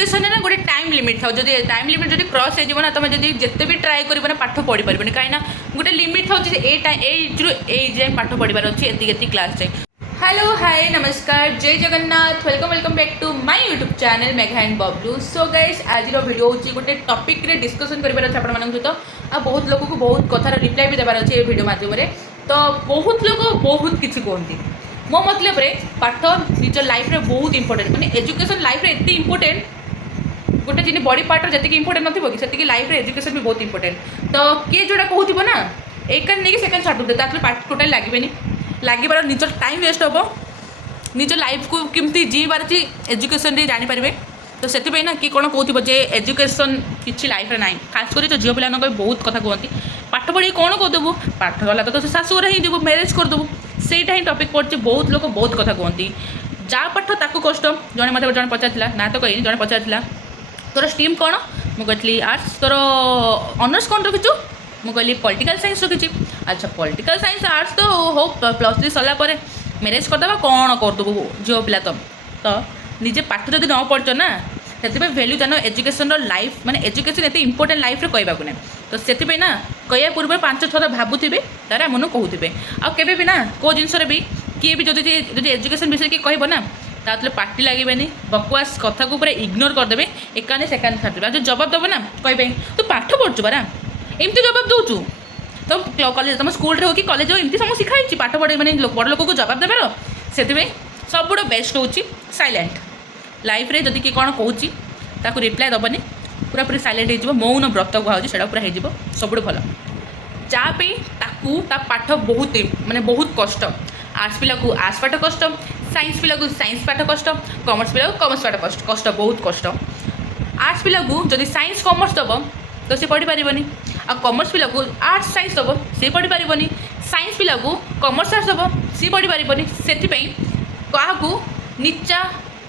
Education ना गोटे time limit था जो टाइम लिमिट जो क्रॉस हो ना तुम जब जिते भी ट्राए कर ना पाठ पढ़ी पारबनी कहीं गोटे लिमिट था एज रु एज जाए पाठ पढ़ार अच्छे एति क्लास जाए। हेलो हाय नमस्कार जय Jagannath welcome welcome back to my YouTube channel Megha and Bablu. So guys आज वीडियो हूँ गोटे टॉपिक रे डिस्कशन करार अच्छे आप सहित आ बहुत लोग को बहुत कथार रिप्लाई भी देवार अच्छे वीडियो मध्यम तो बहुत लोग बहुत किसी कहती मो मतलब रे पाठ निज लाइफ रे बहुत इंपोर्टेंट माने एजुकेशन लाइफ रे एते इंपोर्टेंट गोटे जिन बड़ी पार्ट जति इंपोर्टेंट नथिबो कि सेति लाइफ रे एजुकेशन भी बहुत इंपोर्टेंट तो किए जोड़ा कहूथिबो ना एक नहीं सेकेंड छाड़ दे ताकि पाठ टोटाल लगे लगे निज टाइम वेस्ट हम निज लाइफ को केमती जीवार अच्छी एजुकेशन रे जानीपारे तो से ना किए कौन कहते जे एजुकेशन किसी लाइफ रे ना खास कर झील पिला बहुत कथा कहती पाठ पढ़ी कौन करदेबू पाठ गला तो शाशुघर ही जीव मैरेज करदेबू सेटा ही टॉपिक पड़े बहुत लोग बहुत कथा कहती जा पाठ ताकू कष्ट जड़े मतलब जड़े पचार ना तो कही जड़े पचार तोर स्ट्रीम कौन मुझे आर्ट्स तोर ऑनर्स कौन रखीचु मुझे पॉलिटिकल साइंस रखी। अच्छा पॉलिटिकल साइंस आर्ट्स तो हो +3 सरला मैरेज करदे कौन करदेबू झील पिला तो निजे पाठ जब न पढ़ ना से भैल्यू जान एजुकेशन लाइफ माने एजुकेशन एत इंपोर्टेंट लाइफ रे कहवाक ना तो से ना कह पूर्व 5-6 भावुवे तार मन कहते आके भी ना कौ जिनस भी किए भी जब एजुकेशन विषय किए कह ना ताले पार्टी लगे बकवास कथा को पूरा इग्नोर करदे एकाने सेकाने छाड़े जो जवाब देव ना कहे तू पाठ पढ़ु बारा एमती जवाब दौचु तो कॉलेज तुम स्कूल हो कि कॉलेज एमती सब शिखाई पाठ पढ़े मैंने बड़ लोक को जवाब देवार से सब बेस्ट हूँ साइलेंट लाइफ रे जदि किए कौन कहूँ ताको रिप्लाई दबनी पूरा पूरी साइलेंट हो मौन व्रत कहुच्छे से पूरा हो सब भल जहाँपी ता पाठ बहुत माने बहुत कष्ट आर्ट्स पिला को आर्ट्स पाठ कष्ट साइंस पिला को साइंस पाठ कष्ट कॉमर्स पिला को कॉमर्स पाठ कष्ट बहुत कष्ट आर्ट्स पिला को जदि साइंस कॉमर्स दब तो सी पढ़ी पारबनी आ कॉमर्स पिला को आर्ट्स साइंस दब सी पढ़ी पारबनी साइंस पिला को कॉमर्स आर्ट्स दब सी पढ़ी पारबनी से क्या नीचा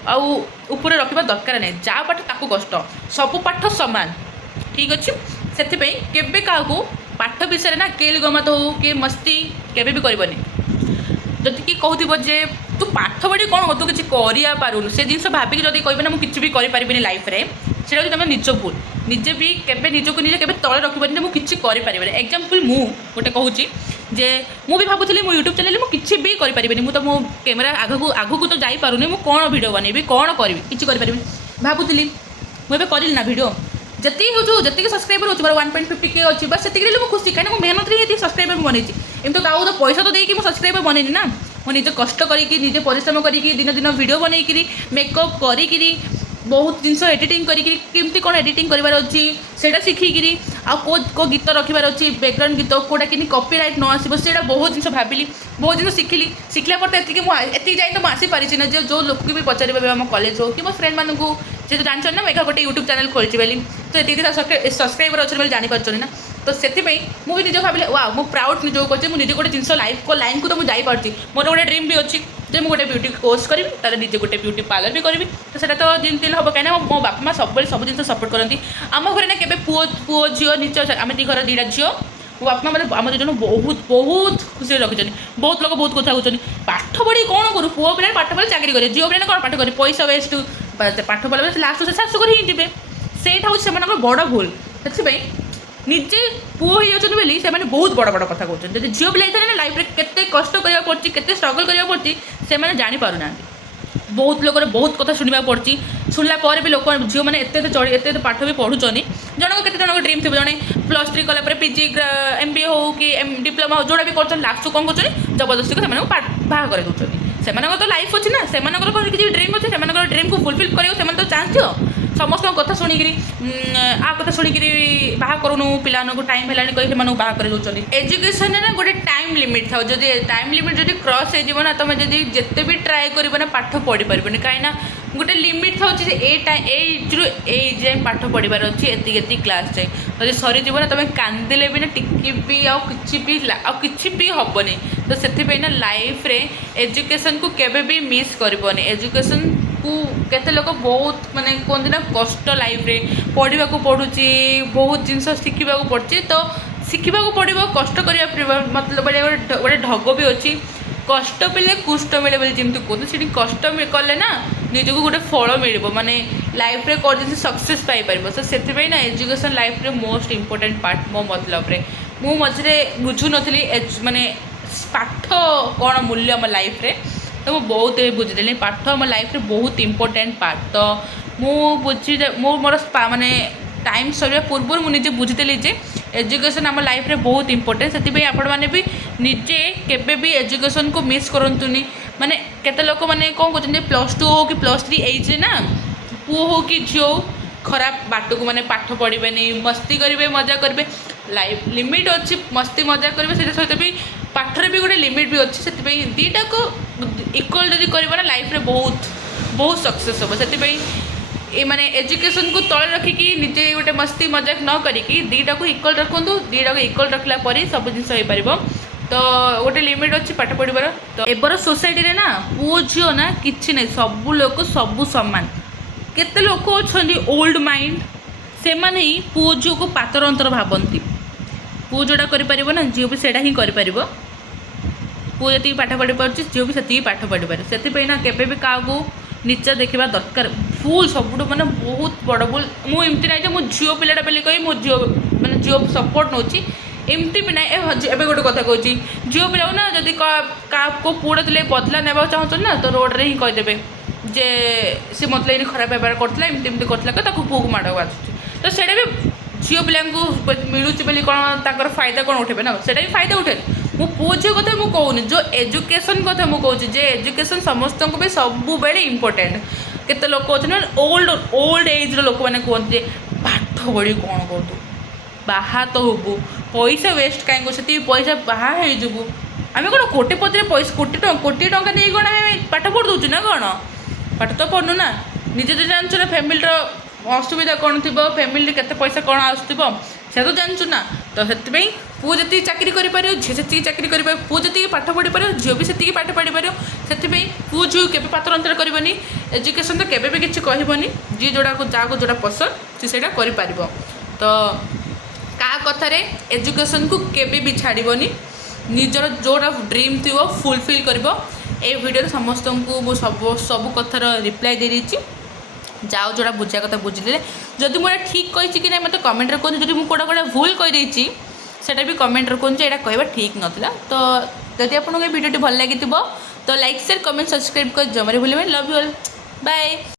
आउ ऊपर रखा दरकार नहीं जहाँ पाठ ताकू कष्ट सब पाठ सामान ठीक अच्छे से केवे क्या पाठ विषय ना केल गमत हो कि मस्ती केवे भी करबनी जदि कि कहूब जे तू पाठ पढ़ी कौन तू किसी करूँ से जिन भाविक जब कहे ना मुझे भी करें लाइफ रे से तुम निज भूल निजे भी केवे निजक निजे केवे तले रखी मुझे करें एग्जाम्पल मु गोटे कहूँ जे मु भी भावुली मो यूट्यूब चैनल मुझे भी करें मुझे मो कैमेरा आगू तो जापारूनी मुझे कौन भिड बनैबी कौन करी कि करें भावुली मुझे करी ना भिड जी हूँ जी सब्सक्राइबर हो 1.50 के अच्छी बस से मुझे खुशी कहीं मेहनत ही सब्सक्राइबर बनई एमती गाँव तो पैसा तो देकी सब्सक्राइबर बनैनी ना मुझे निजे कष्ट करके निजे परिश्रम करके दिन दिन वीडियो बनईकरी मेकअप करी बहुत जिन एडिटिंग करमती कौन एडिटिंग करार अच्छी से शिखिकी को गीत रखार अच्छी बैकग्राउंड गीत कौटा कि कॉपीराइट न आसो से बहुत जिन भाविली बहुत जिन शिखिली शिखला पर एति जाए तो मुझे आसीपारी ना जो लोक भी पचारे आम कॉलेज हो कि मो फ्रेंड मानक जे तो जानते ना मेघा गोटे यूट्यूब चैनल खोली बोली तो ये सब्सक्राइबर अच्छे जापार ना तो से मुझे निज भाविले वाह मु प्राउड निज को मुझे गोटे जिन लाइफ को लाइन को तो मुझे जापारी मोर गोटे ड्रीम भी अच्छी जे मुझे गोटे ब्यूटी कोर्स करी तार निजे गोटे ब्यूटी पार्लर भी करी तो सेटा तो जिनती हम कहीं मो बापा माँ सब जिन सपोर्ट करती आम घर ना के पुओ झील निच आम दी घर 2टा झील मो बापा माँ आम 2 जन बहुत बहुत खुशी रखी बहुत लोग बहुत कथा कहते पाठ पढ़ी कौन करूँ पुओ पे पाठ पढ़ी चाकरी करे झील पे कौन पाठ करे पैसा वेस्ट पाठ पढ़ा लास्ट से शाशुघर ही जी से बड़ भूल से निजे पुओ हो जाती बोली से बहुत बड़ बड़ कथा कहते हैं झील पिला ना लाइफ में केते कष्ट करा पड़ी केते स्ट्रगल करा पड़ी से जापार ना बहुत लोग बहुत कथा शुणा पड़ी शुणला भी लोक झील मैंने एत पाठ भी पढ़ुं जनक केते जनक ड्रीम थी जड़े +3 कलापर PG MBA हो कि डिप्लोमा हो जोड़ा भी कर लास्ट कौन कर जबरदस्ती को बाहा कर से तो लाइफ अच्छी ना से किसी ड्रीम अच्छे से ड्रीम को फुलफिल कर तो चान्स दियो समस्त कथा शुणिकी आ कथा शुणिकी बाहा करूँ पिला टाइम है कहीं बाहा कर एजुकेशन ना गोटे टाइम लिमिट था जो टाइम लिमिट जो क्रॉस हो ना तुम जब जिते भी ट्राए कर ना पाठ पढ़ी पारबनी कहीं गोटे लिमिट था एज रु एज जाए पाठ पढ़ार अच्छी एति क्लास जाए तो सरी ना तुम कांदिले भी ना टिकी भी किसी भी हेनी तो से ना लाइफ रे एजुकेशन को केबे भी मिस करबनी एजुकेशन को केते लोग बहुत माने कहते ना कष्ट लाइफ रे पढ़ा पड़ुची बहुत जिन शिखा पड़े तो शिखा पड़ो कष्ट करवा मतलब गोटे ढग भी अच्छी कष्ट पेले कुष्ट मिले बोली जमी कहते कष्ट कले ना निजक गोटे फल मिल माने लाइफ रे कोन जिन सक्सेस पाई परबो तो सेति पे ना एजुकेशन लाइफ रे मोस्ट इंपोर्टेंट पार्ट मो मतलब रे मु मझरे बुझु नथली माने पाठ कौन मूल्य आम लाइफ रे तो मुझे बहुत बुझीदेली पाठ आम लाइफ रे बहुत इंपोर्टेंट पार्ट तो मोर माने टाइम सर पूर्व मुझे बुझीदेली जे एजुकेशन आम लाइफ रे बहुत इंपोर्टेंट से आपण मैंने भी निजे केबे भी एजुकेशन को मिस करंतुनी माने केते लोक माने कौन कहते +2 हो कि +3 एज ना पुओ हो कि झील हो खराब बाट को माने पाठ पढ़े नहीं मस्ती करेंगे मजा करेंगे लाइफ लिमिट अच्छी मस्ती मजा करेंगे से सहित भी पाठर भी गोटे लिमिट भी अच्छी से दुईटा को इक्वल जब कर ना लाइफ रे बहुत बहुत सक्सेस हम से ये माने एजुकेशन को तले रखिकी निजे गोटे मस्ती मजाक न करिकी दुईटा को इक्वल रखु दुईटा को इक्वल रखला सब जिन हो पार तो गोटे लिमिट अच्छी पाठ पढ़ार तो एबर सोसाइटी रे ना पुओ झील ना कि ना सबू लोक सबू सामान केते लोक अच्छा ओल्ड माइंड से माने ही पुओ झील को पातर अंतर भावती पुओ जोड़ा कर ना झील भी सेटा ही कर पुओ जी पाठ पढ़ी पार्टी झील भी से पाठ पढ़ी पार से ना केवे भी क्या नीचा देखा दरकार भूल सब मैंने बहुत बड़ भूल मुझे ना मो झील पिलाटा बोली कही मो झील मैंने झील सपोर्ट नौ एमती भी ना एवं गोटे कथा कहूँ झील पिला ना जदि को पुड़ा थे बदला नेबा चाहूँ ना तो रोड रे ही कहीदेवे जे सी मतलब ये खराब व्यवहार करता एमती करता पुओ को माड़ बाजुची तो सेटा भी झील पिला मिलूँ बोली कौन तर फायदा कौन उठे ना सेटा भी फायदा उठे मो पुओ झील कथा मुझे कहूनी जो एजुकेशन कथा मुझे जे एजुकेशन समस्त को भी सब बेले इंपोर्टेंट केते लोक अच्छे ओल्ड एज लोक मैंने कहते पाठ पढ़ी कौन करूँ बाहा तो हबू पैसा वेस्ट कहीं से पैसा बाहर हो आम कौन कोटिपति पैसा कोटी टंका नहीं कौन आम पाठ पढ़ दूँ ना कौन पाठ तो पढ़नु ना निजे तो जानछु ना फैमिली असुविधा कौन थी फैमिली केते पैसा कौन आसुव से तो जानछु ना तो से पुओ जी चाकरी कर झी से चाकरी कर पुओ जी पाठ पढ़ी पार झील भी से पाठ पढ़ी पार से पुओ झील के पातर अंतर करनी एजुकेशन तो केवे भी किसी कहबनी जी जोड़ा को जहाँ को जोड़ा पसंद सी कर तो क्या कथार एजुकेशन को केवे भी छाड़बनी निजर जोड़ा ड्रीम थी फुलफिल कर भिडियो समस्त को सब कथार रिप्लाई दे देती जाओ जोड़ा बुझा कथा बुझीदे जदि मुझे ठीक कही कि ना मतलब कमेंट कहूँ जब मुझे कौटा कौटा भूल कहीदेची सेटा भी कमेंट कहूँ यहाँ कहवा ठीक नाला तो जदि आपको भिडियो भल लगी तो लाइक शेयर कमेंट सब्सक्राइब कर जमारे भूलें लव यू ऑल बाय।